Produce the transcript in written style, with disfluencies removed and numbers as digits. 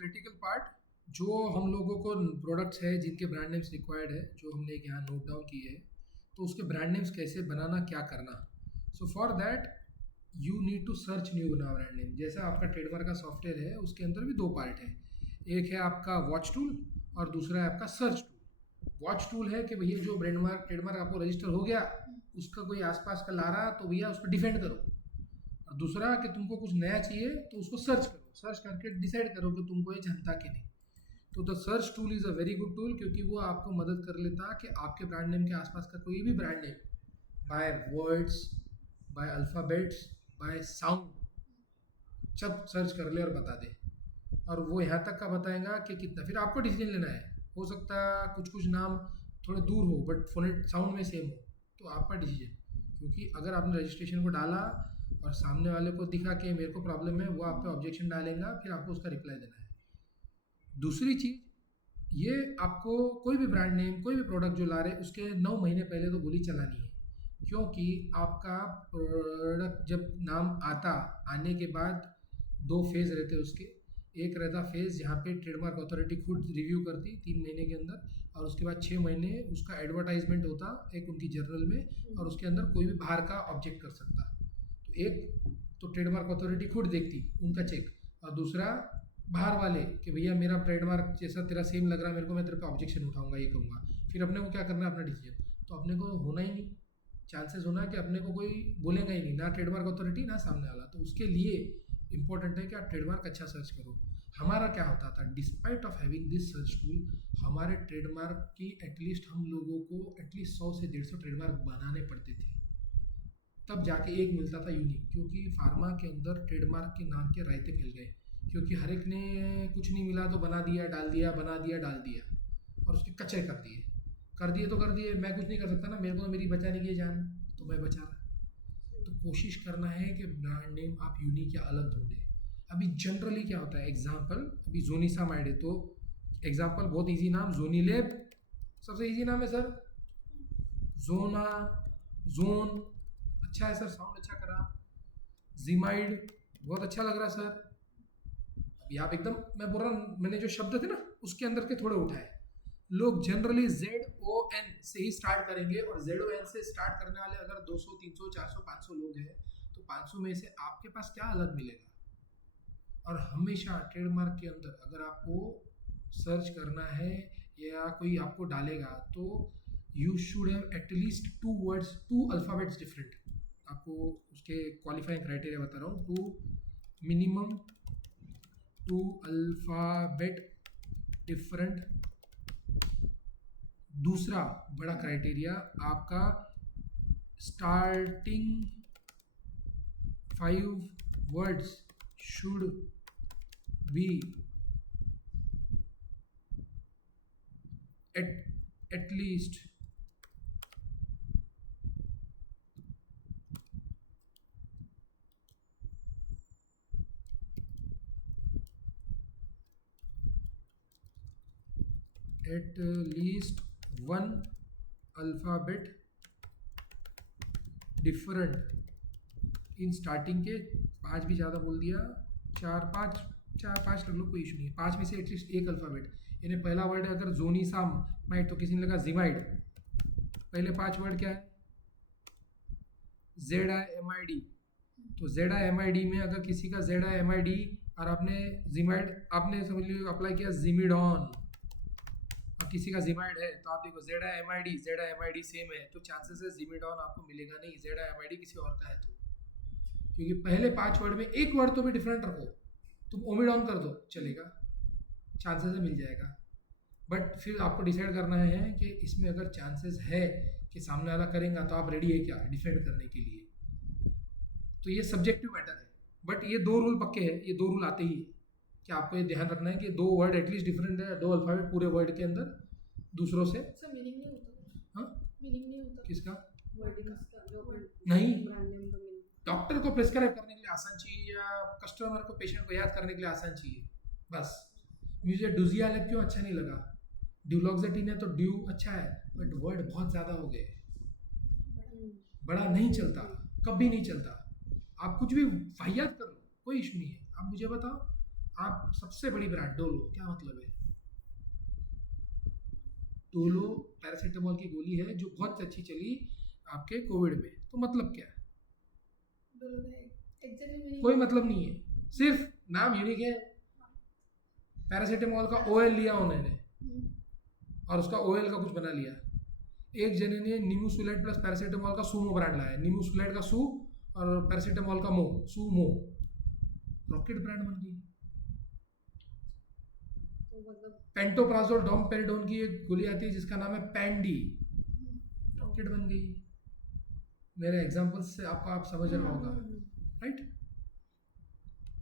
Critical part जो हम लोगों को प्रोडक्ट्स है जिनके ब्रांड नेम्स रिक्वायर्ड है जो हमने एक यहाँ नोट डाउन किए है तो उसके ब्रांड नेम्स कैसे बनाना क्या करना। So for that you need to search new बना ब्रांड नेम। जैसा आपका ट्रेडमार्क का सॉफ्टवेयर है उसके अंदर भी दो पार्ट है। एक है आपका वॉच टूल और दूसरा है आपका सर्च टूल। वॉच टूल है कि भैया जो ब्रांड मार्क ट्रेडमार्क आपको रजिस्टर हो गया उसका कोई आसपास का ला रहा तो भैया उसको डिफेंड करो। और दूसरा कि तुमको कुछ नया चाहिए तो उसको सर्च करो, सर्च करके डिसाइड करो कि तुमको ये जनता कि नहीं। तो the search tool is a very good tool क्योंकि वो आपको मदद कर लेता कि आपके ब्रांड नेम के आसपास का कोई भी brand name by words, by alphabets, by sound सब सर्च कर ले और बता दे। और वो यहाँ तक का बताएगा कि कितना, फिर आपको डिसीजन लेना है। हो सकता है कुछ कुछ नाम थोड़े दूर हो बट फोनेट साउंड में सेम हो, तो आपका डिसीजन। क्योंकि अगर आपने रजिस्ट्रेशन को डाला और सामने वाले को दिखा कि मेरे को प्रॉब्लम है, वो आप पे ऑब्जेक्शन डालेगा, फिर आपको उसका रिप्लाई देना है। दूसरी चीज़ ये, आपको कोई भी ब्रांड नेम कोई भी प्रोडक्ट जो ला रहे उसके 9 महीने पहले तो गोली चलानी है। क्योंकि आपका प्रोडक्ट जब नाम आता, आने के बाद दो फेज़ रहते हैं उसके। एक रहता फेज़ जहाँ पे ट्रेडमार्क अथॉरिटी खुद रिव्यू करती 3 महीने के अंदर, और उसके बाद 6 महीने उसका एडवर्टाइजमेंट होता एक उनकी जर्नल में, और उसके अंदर कोई भी बाहर का ऑब्जेक्ट कर सकता। तो एक तो ट्रेडमार्क अथॉरिटी खुद देखती उनका चेक, और दूसरा बाहर वाले कि भैया मेरा ट्रेडमार्क जैसा तेरा सेम लग रहा है मेरे को, मैं तेरे पे ऑब्जेक्शन उठाऊंगा, ये कहूँगा। फिर अपने को क्या करना है, अपना डिसीजन। तो अपने को होना ही नहीं, चांसेस होना है कि अपने को कोई बोलेगा ही नहीं, ना ट्रेडमार्क अथॉरिटी ना सामने वाला। तो उसके लिए इंपॉर्टेंट है कि आप ट्रेडमार्क अच्छा सर्च करो। हमारा क्या होता था, despite of having this search tool, हमारे ट्रेडमार्क की एटलीस्ट हम लोगों को एटलीस्ट 100 से 150 ट्रेडमार्क बनाने पड़ते थे, तब जाके एक मिलता था यूनिक। क्योंकि फार्मा के अंदर ट्रेडमार्क के नाम के रायते फैल गए, क्योंकि हर एक ने कुछ नहीं मिला तो बना दिया डाल दिया, बना दिया डाल दिया, और उसके कचरे कर दिए। कर दिए तो कर दिए, मैं कुछ नहीं कर सकता ना, मेरे को तो मेरी बचाने की जान, तो मैं बचा रहा। तो कोशिश करना है कि ब्रांड नेम आप यूनिक या अलग ढूंढें। अभी जनरली क्या होता है, एग्जाम्पल अभी जोनिसामाइड है तो एग्जाम्पल बहुत इजी नाम, जोनीलेब सबसे इजी नाम है सर। जोना, जोन अच्छा है सर, साउंड अच्छा करा। जीमाइड बहुत अच्छा लग रहा सर। अभी आप एकदम, मैं बोल रहा हूँ मैंने जो शब्द थे ना उसके अंदर के थोड़े उठाए। लोग जनरली ZON से ही स्टार्ट करेंगे, और ZON से स्टार्ट करने वाले अगर 200 300 400 500 लोग हैं तो 500 में से आपके पास क्या अलग मिलेगा। और हमेशा ट्रेडमार्क के अंदर अगर आपको सर्च करना है या कोई आपको डालेगा तो you should have at least 2 words 2 alphabets different. आपको उसके क्वालिफाइंग क्राइटेरिया बता रहा हूँ, टू मिनिमम 2 अल्फ़ाबेट डिफरेंट। दूसरा बड़ा क्राइटेरिया आपका starting 5 words should be at least one alphabet different in starting के। 5 भी ज़्यादा बोल दिया, 4 5 रख लो, कोई इशू नहीं है। 5 में से एटलीस्ट एक अल्फ़ाबेट, यानी पहला वर्ड है अगर जोनीसाम माइड तो किसी ने लगा जिमाइड। पहले 5 वर्ड क्या है, ZIMID, तो ZIMID में अगर किसी का ZIMID और आपने जिमाइड आपने समझ लीजिए अप्लाई किया जिमिडॉन, और किसी का जिमाइड है तो आप देखो ZIMID सेम है तो चांसेस है जिमिडॉन आपको मिलेगा नहीं, ZIMID किसी और का है तो। क्योंकि पहले 5 वर्ड में एक वर्ड तो भी डिफरेंट रखो, तुम ओमिडॉन कर दो चलेगा, चांसेस है मिल जाएगा। बट फिर आपको डिसाइड करना है कि इसमें अगर चांसेस है कि सामने वाला करेगा तो आप रेडी है क्या डिफेंड करने के लिए। तो ये सब्जेक्टिव मैटर है, बट ये 2 रूल पक्के हैं, ये 2 रूल आते ही है कि आपको ये ध्यान रखना है कि 2 वर्ड एटलीस्ट डिफरेंट है, 2 अल्फ़ाबेट पूरे वर्ड के अंदर दूसरों से। सर मीनिंग नहीं होता, हाँ मीनिंग नहीं होता किसका, वर्डिंग्स का, जो नहीं, ब्रांड नेम का मीनिंग। डॉक्टर को प्रिस्क्राइब करने के लिए आसान चाहिए या कस्टमर को पेशेंट को याद करने के लिए आसान चाहिए बस। मुझे डुजियालेब क्यों अच्छा नहीं लगा, ड्यूलॉक्सेटिन है तो ड्यू अच्छा है, बट वर्ड बहुत ज़्यादा हो गए, बड़ा नहीं चलता, कभी नहीं चलता। आप कुछ भी वाहियात कर लो कोई इशू नहीं है, आप मुझे बताओ आप सबसे बड़ी ब्रांड डोलो, क्या मतलब है? डोलो पैरासीटामोल की गोली है जो बहुत अच्छी चली आपके कोविड में, तो मतलब क्या है? एग्जैक्टली कोई मतलब नहीं है, सिर्फ नाम यूनिक है। पैरासीटामोल का ओएल लिया उन्होंने और उसका ओएल का कुछ बना लिया। एक जने ने निमोसुलेट प्लस पैरासीटामोल का सूमो ब्रांड लाया, निमोसुलेट का सू और पैरासीटामोल का मो, सूमो, रॉकेट ब्रांड बन गई। तो मतलब पेंटोप्राजोल डोमपेरिडोन की एक गोली आती है जिसका नाम है पैंडी, रॉकेट बन गई। मेरे एग्जांपल्स से आपको आप समझ रहा होगा, राइट?